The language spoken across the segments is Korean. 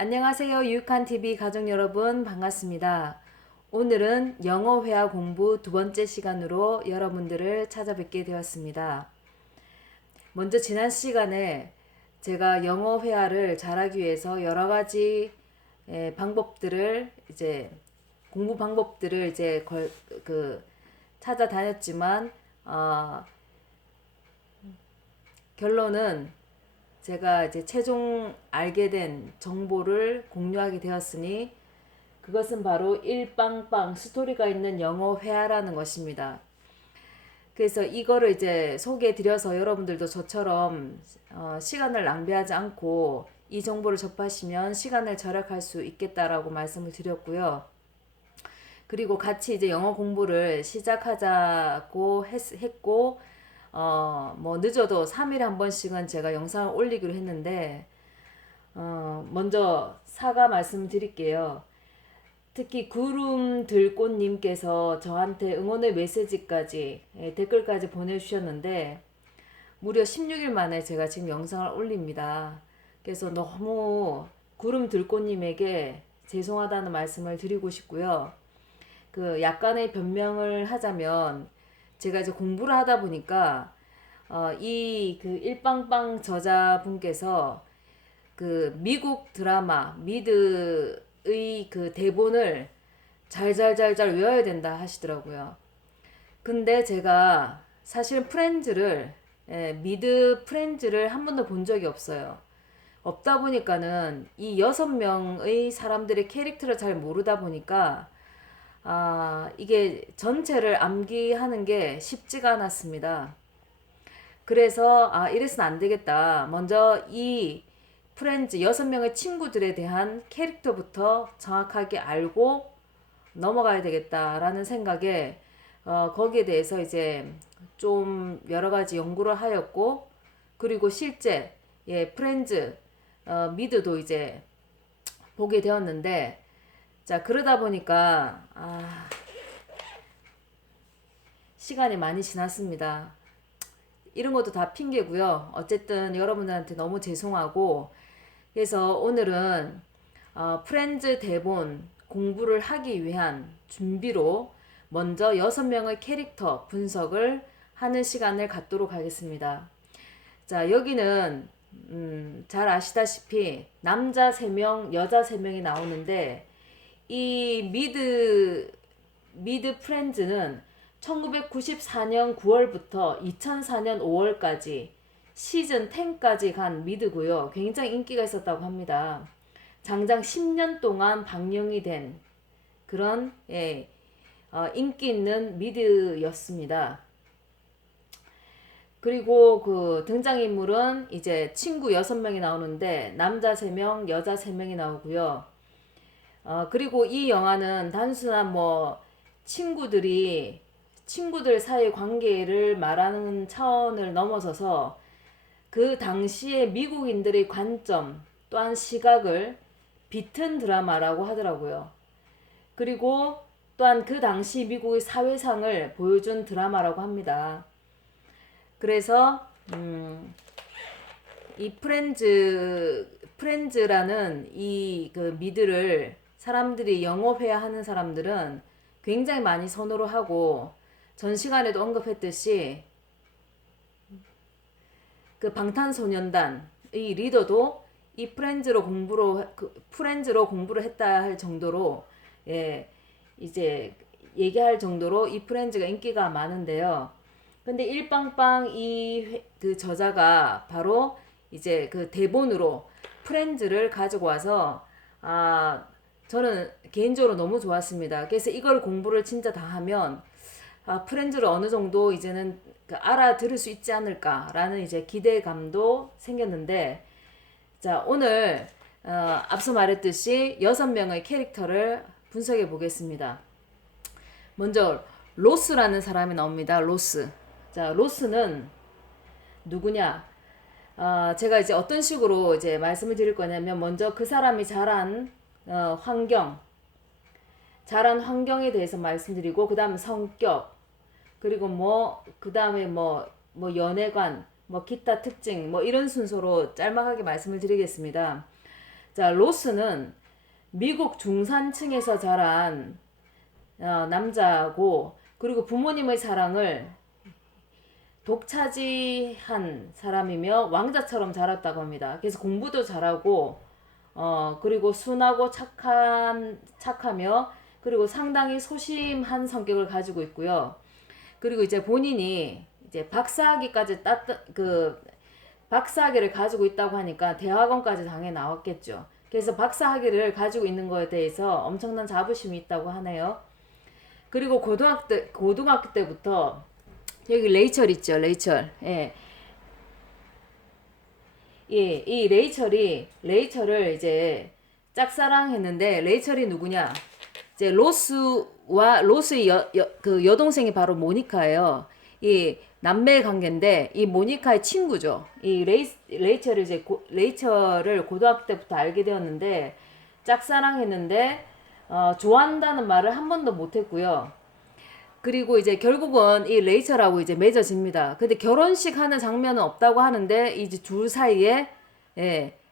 안녕하세요. 유익한TV 가족 여러분 반갑습니다. 오늘은 영어 회화 공부 두 번째 시간으로 여러분들을 찾아뵙게 되었습니다. 먼저 지난 시간에 제가 영어 회화를 잘하기 위해서 여러 가지 방법들을 이제 공부 방법들을 이제 찾아다녔지만 결론은 제가 이제 최종 알게 된 정보를 공유하게 되었으니 그것은 바로 일빵빵 스토리가 있는 영어 회화라는 것입니다. 그래서 이거를 이제 소개해 드려서 여러분들도 저처럼 시간을 낭비하지 않고 이 정보를 접하시면 시간을 절약할 수 있겠다라고 말씀을 드렸고요. 그리고 같이 이제 영어 공부를 시작하자고 했고 뭐 늦어도 3일에 한 번씩은 제가 영상을 올리기로 했는데 먼저 사과 말씀드릴게요. 특히 구름 들꽃님께서 저한테 응원의 메시지까지 댓글까지 보내주셨는데 무려 16일 만에 제가 지금 영상을 올립니다. 그래서 너무 구름 들꽃님에게 죄송하다는 말씀을 드리고 싶고요. 그 약간의 변명을 하자면 제가 이제 공부를 하다 보니까 이 그 일빵빵 저자분께서 그 미국 드라마 미드의 그 대본을 잘잘잘잘 외워야 된다 하시더라고요. 근데 제가 사실은 미드 프렌즈를 한 번도 본 적이 없어요. 없다 보니까는 이 6명의 사람들의 캐릭터를 잘 모르다 보니까 이게 전체를 암기하는 게 쉽지가 않았습니다. 그래서 이래서는 안 되겠다. 먼저 이 프렌즈 6명의 친구들에 대한 캐릭터부터 정확하게 알고 넘어가야 되겠다라는 생각에 거기에 대해서 이제 좀 여러 가지 연구를 하였고, 그리고 실제 프렌즈 미드도 이제 보게 되었는데, 자, 그러다 보니까 시간이 많이 지났습니다. 이런 것도 다 핑계고요. 어쨌든 여러분들한테 너무 죄송하고, 그래서 오늘은 프렌즈 대본 공부를 하기 위한 준비로 먼저 6명의 캐릭터 분석을 하는 시간을 갖도록 하겠습니다. 자, 여기는 잘 아시다시피 남자 3명, 여자 3명이 나오는데 이 미드 프렌즈는 1994년 9월부터 2004년 5월까지 시즌 10까지 간 미드고요. 굉장히 인기가 있었다고 합니다. 장장 10년 동안 방영이 된 그런 인기 있는 미드였습니다. 그리고 그 등장인물은 이제 친구 6명이 나오는데 남자 3명, 여자 3명이 나오고요. 그리고 이 영화는 단순한 뭐 친구들 사이의 관계를 말하는 차원을 넘어서서 그 당시의 미국인들의 관점 또한 시각을 비튼 드라마라고 하더라고요. 그리고 또한 그 당시 미국의 사회상을 보여준 드라마라고 합니다. 그래서 이 프렌즈라는 이 그 미드를 사람들이 영어 회화하는 사람들은 굉장히 많이 선호를 하고, 전 시간에도 언급했듯이 그 방탄소년단의 리더도 이 프렌즈로 공부를 했다 할 정도로 이제 얘기할 정도로 이 프렌즈가 인기가 많은데요. 근데 일빵빵 그 저자가 바로 이제 그 대본으로 프렌즈를 가지고 와서 저는 개인적으로 너무 좋았습니다. 그래서 이걸 공부를 진짜 다 하면 프렌즈를 어느 정도 이제는 알아들을 수 있지 않을까라는 이제 기대감도 생겼는데, 자, 오늘 앞서 말했듯이 6명의 캐릭터를 분석해 보겠습니다. 먼저 로스라는 사람이 나옵니다. 로스. 자, 로스는 누구냐? 제가 이제 어떤 식으로 이제 말씀을 드릴 거냐면, 먼저 그 사람이 자란 환경에 대해서 말씀드리고, 그 다음 성격, 그리고 그 다음에 연애관, 기타 특징, 이런 순서로 짤막하게 말씀을 드리겠습니다. 자, 로스는 미국 중산층에서 자란 남자고, 그리고 부모님의 사랑을 독차지한 사람이며 왕자처럼 자랐다고 합니다. 그래서 공부도 잘하고 그리고 순하고 착하며 그리고 상당히 소심한 성격을 가지고 있고요. 그리고 이제 본인이 이제 박사학위를 가지고 있다고 하니까 대학원까지 당연히 나왔겠죠. 그래서 박사학위를 가지고 있는 거에 대해서 엄청난 자부심이 있다고 하네요. 그리고 고등학교 때부터 여기 레이첼 있죠, 레이첼. 예. 예, 이 레이첼을 이제 짝사랑했는데, 레이첼이 누구냐? 이제 로스의 그 여동생이 바로 모니카예요. 이 남매 관계인데, 이 모니카의 친구죠. 이 레이첼을 고등학교 때부터 알게 되었는데, 짝사랑했는데, 좋아한다는 말을 한 번도 못했고요. 그리고 이제 결국은 이 레이첼하고 이제 맺어집니다. 근데 결혼식 하는 장면은 없다고 하는데 이제 둘 사이에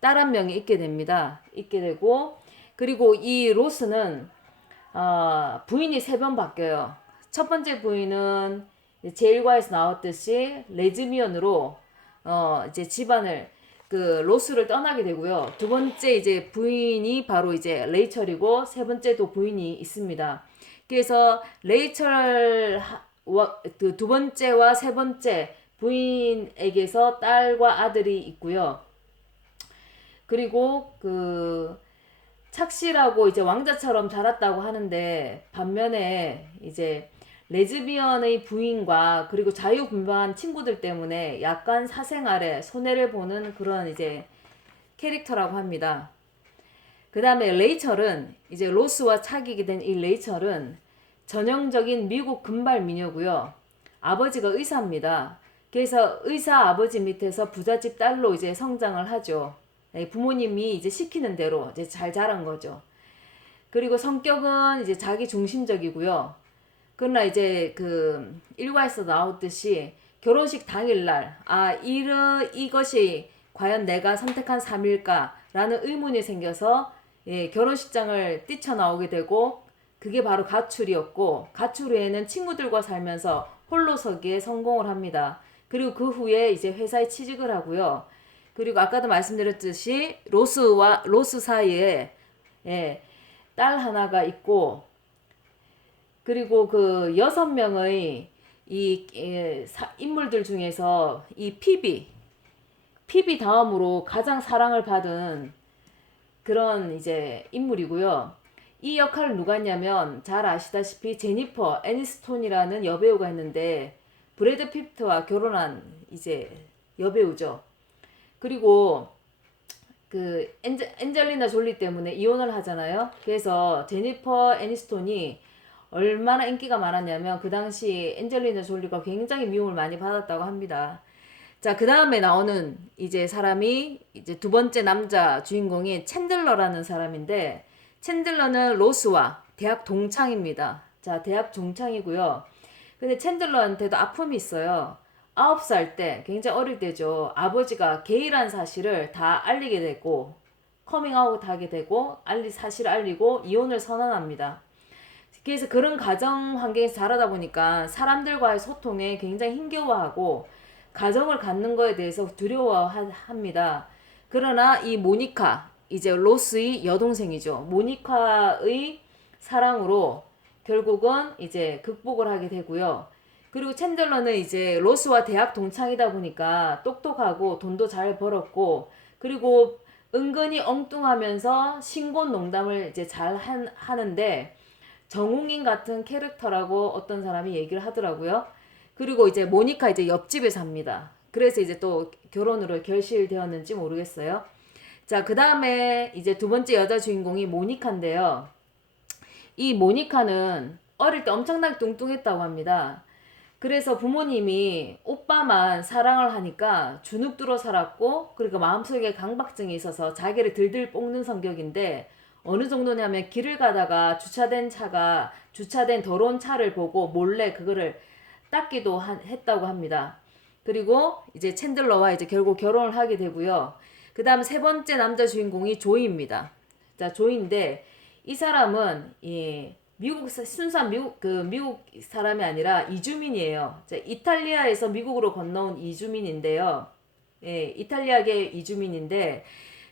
딸 한 명이 있게 됩니다. 있게 되고, 그리고 이 로스는 부인이 3번 바뀌어요. 첫 번째 부인은 제1과에서 나왔듯이 레즈비언으로 이제 집안을 그 로스를 떠나게 되고요. 두 번째 이제 부인이 바로 이제 레이첼이고, 세 번째도 부인이 있습니다. 그래서 레이첼 그 두 번째와 세 번째 부인에게서 딸과 아들이 있고요. 그리고 그 착실하고 이제 왕자처럼 자랐다고 하는데, 반면에 이제 레즈비언의 부인과 그리고 자유분방한 친구들 때문에 약간 사생활에 손해를 보는 그런 이제 캐릭터라고 합니다. 그 다음에 레이첼은 이제 로스와 사귀게 된 이 레이첼은 전형적인 미국 금발 미녀고요. 아버지가 의사입니다. 그래서 의사 아버지 밑에서 부잣집 딸로 이제 성장을 하죠. 부모님이 이제 시키는 대로 이제 잘 자란 거죠. 그리고 성격은 이제 자기 중심적이고요. 그러나 이제 그 일과에서 나오듯이 결혼식 당일날 이것이 과연 내가 선택한 삶일까라는 의문이 생겨서 결혼식장을 뛰쳐나오게 되고, 그게 바로 가출이었고, 가출 후에는 친구들과 살면서 홀로서기에 성공을 합니다. 그리고 그 후에 이제 회사에 취직을 하고요. 그리고 아까도 말씀드렸듯이 로스 사이에 딸 하나가 있고, 그리고 그 6명의 인물들 중에서 이 피비 다음으로 가장 사랑을 받은 그런 이제 인물이고요. 이 역할을 누가 했냐면, 잘 아시다시피 제니퍼 애니스톤이라는 여배우가 있는데, 브래드 피트와 결혼한 이제 여배우죠. 그리고 그 엔젤리나 졸리 때문에 이혼을 하잖아요. 그래서 제니퍼 애니스톤이 얼마나 인기가 많았냐면, 그 당시 엔젤리나 졸리가 굉장히 미움을 많이 받았다고 합니다. 자, 그 다음에 나오는 이제 사람이 이제 두 번째 남자 주인공이 챈들러라는 사람인데, 챈들러는 로스와 대학 동창입니다. 자, 대학 동창이고요. 근데 챈들러한테도 아픔이 있어요. 9살 때, 굉장히 어릴 때죠. 아버지가 게이란 사실을 다 알리게 되고, 커밍아웃 하게 되고, 사실을 알리고, 이혼을 선언합니다. 그래서 그런 가정 환경에서 자라다 보니까 사람들과의 소통에 굉장히 힘겨워하고, 가정을 갖는 거에 대해서 두려워합니다. 그러나 이 모니카, 이제 로스의 여동생이죠. 모니카의 사랑으로 결국은 이제 극복을 하게 되고요. 그리고 챈들러는 이제 로스와 대학 동창이다 보니까 똑똑하고 돈도 잘 벌었고, 그리고 은근히 엉뚱하면서 신곤 농담을 이제 잘 하는데 정웅인 같은 캐릭터라고 어떤 사람이 얘기를 하더라고요. 그리고 이제 모니카 이제 옆집에 삽니다. 그래서 이제 또 결혼으로 결실되었는지 모르겠어요. 자, 그 다음에 이제 두 번째 여자 주인공이 모니카인데요. 이 모니카는 어릴 때 엄청나게 뚱뚱했다고 합니다. 그래서 부모님이 오빠만 사랑을 하니까 주눅들어 살았고, 그리고 마음속에 강박증이 있어서 자기를 들들 볶는 성격인데, 어느 정도냐면 길을 가다가 주차된 더러운 차를 보고 몰래 그거를 닦기도 했다고 합니다. 그리고 이제 챈들러와 이제 결국 결혼을 하게 되고요. 그 다음 세 번째 남자 주인공이 조이입니다. 자, 조이인데 이 사람은 미국 순수한 미국 사람이 아니라 이주민이에요. 자, 이탈리아에서 미국으로 건너온 이주민인데요. 예, 이탈리아계 이주민인데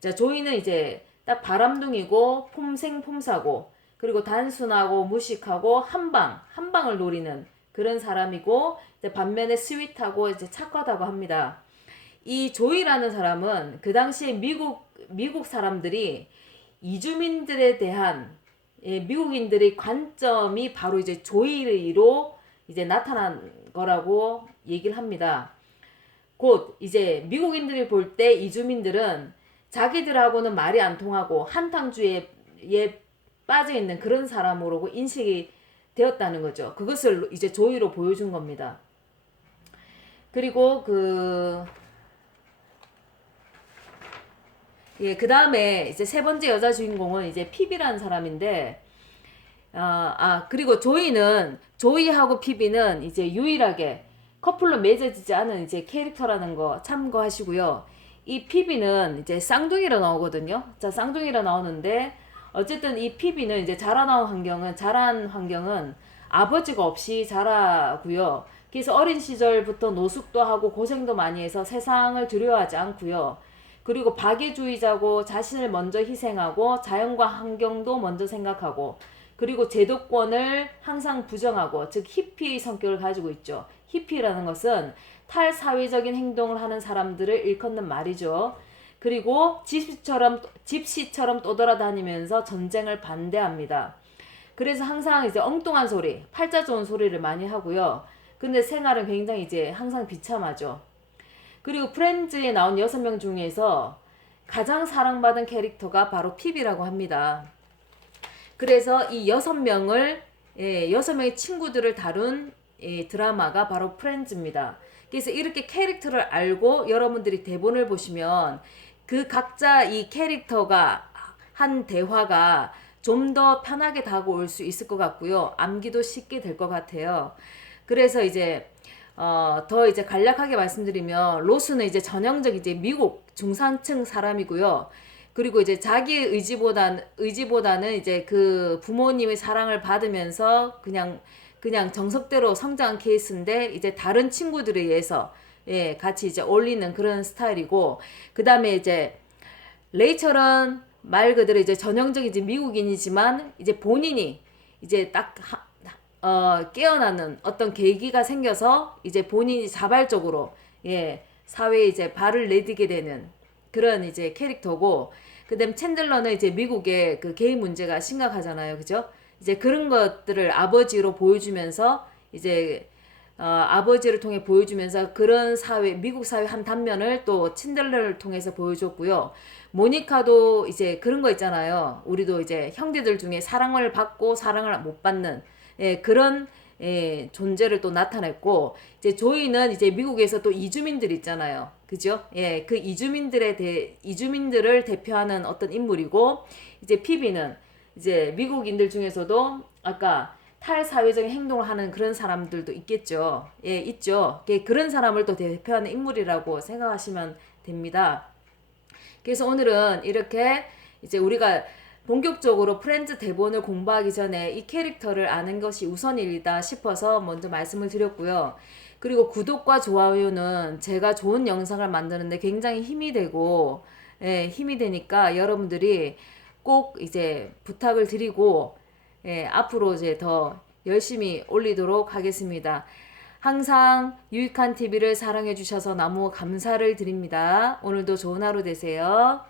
자, 조이는 이제 딱 바람둥이고 폼생폼사고 그리고 단순하고 무식하고 한방을 노리는 그런 사람이고 이제 반면에 스윗하고 이제 착하다고 합니다. 이 조이라는 사람은 그 당시에 미국 사람들이 이주민들에 대한 미국인들의 관점이 바로 이제 조이로 이제 나타난 거라고 얘기를 합니다. 곧 이제 미국인들이 볼 때 이주민들은 자기들하고는 말이 안 통하고 한탕주의에 빠져 있는 그런 사람으로 인식이 되었다는 거죠. 그것을 이제 조이로 보여준 겁니다. 그리고 그 다음에 이제 세 번째 여자 주인공은 이제 피비라는 사람인데, 그리고 조이하고 피비는 이제 유일하게 커플로 맺어지지 않은 이제 캐릭터라는 거 참고하시고요. 이 피비는 이제 쌍둥이로 나오거든요. 자, 쌍둥이로 나오는데, 어쨌든 이 피비는 이제 자란 환경은 아버지가 없이 자라고요. 그래서 어린 시절부터 노숙도 하고 고생도 많이 해서 세상을 두려워하지 않고요. 그리고 박애주의자고 자신을 먼저 희생하고 자연과 환경도 먼저 생각하고 그리고 제도권을 항상 부정하고 즉 히피 성격을 가지고 있죠. 히피라는 것은 탈사회적인 행동을 하는 사람들을 일컫는 말이죠. 그리고 집시처럼 떠돌아다니면서 전쟁을 반대합니다. 그래서 항상 이제 엉뚱한 소리, 팔자 좋은 소리를 많이 하고요. 근데 생활은 굉장히 이제 항상 비참하죠. 그리고 프렌즈에 나온 6명 중에서 가장 사랑받은 캐릭터가 바로 피비라고 합니다. 그래서 이 6명의 친구들을 다룬 드라마가 바로 프렌즈입니다. 그래서 이렇게 캐릭터를 알고 여러분들이 대본을 보시면 그 각자 이 캐릭터가 한 대화가 좀 더 편하게 다가올 수 있을 것 같고요. 암기도 쉽게 될 것 같아요. 그래서 이제 더 이제 간략하게 말씀드리면 로스는 이제 전형적 이제 미국 중산층 사람이고요. 그리고 이제 자기 의지보다는 이제 그 부모님의 사랑을 받으면서 그냥 정석대로 성장한 케이스인데 이제 다른 친구들에 의해서 같이 이제 어울리는 그런 스타일이고 그 다음에 이제 레이첼은 말 그대로 이제 전형적 이제 미국인이지만 이제 본인이 이제 딱 깨어나는 어떤 계기가 생겨서 이제 본인이 자발적으로 사회에 이제 발을 내디게 되는 그런 이제 캐릭터고 그다음 챈들러는 이제 미국의 그 게이 문제가 심각하잖아요. 그죠? 이제 그런 것들을 아버지로 보여주면서 이제 아버지를 통해 보여주면서 그런 미국 사회 한 단면을 또 챈들러를 통해서 보여줬고요. 모니카도 이제 그런 거 있잖아요. 우리도 이제 형제들 중에 사랑을 받고 사랑을 못 받는 그런 존재를 또 나타냈고 이제 조이는 이제 미국에서 또 이주민들 있잖아요. 그죠? 그 이주민들을 대표하는 어떤 인물이고 이제 피비는 이제 미국인들 중에서도 아까 탈사회적인 행동을 하는 그런 사람들도 있겠죠. 있죠. 그런 사람을 또 대표하는 인물이라고 생각하시면 됩니다. 그래서 오늘은 이렇게 이제 우리가 본격적으로 프렌즈 대본을 공부하기 전에 이 캐릭터를 아는 것이 우선이다 싶어서 먼저 말씀을 드렸고요. 그리고 구독과 좋아요는 제가 좋은 영상을 만드는데 굉장히 힘이 되고, 힘이 되니까 여러분들이 꼭 이제 부탁을 드리고, 앞으로 이제 더 열심히 올리도록 하겠습니다. 항상 유익한 TV를 사랑해 주셔서 너무 감사를 드립니다. 오늘도 좋은 하루 되세요.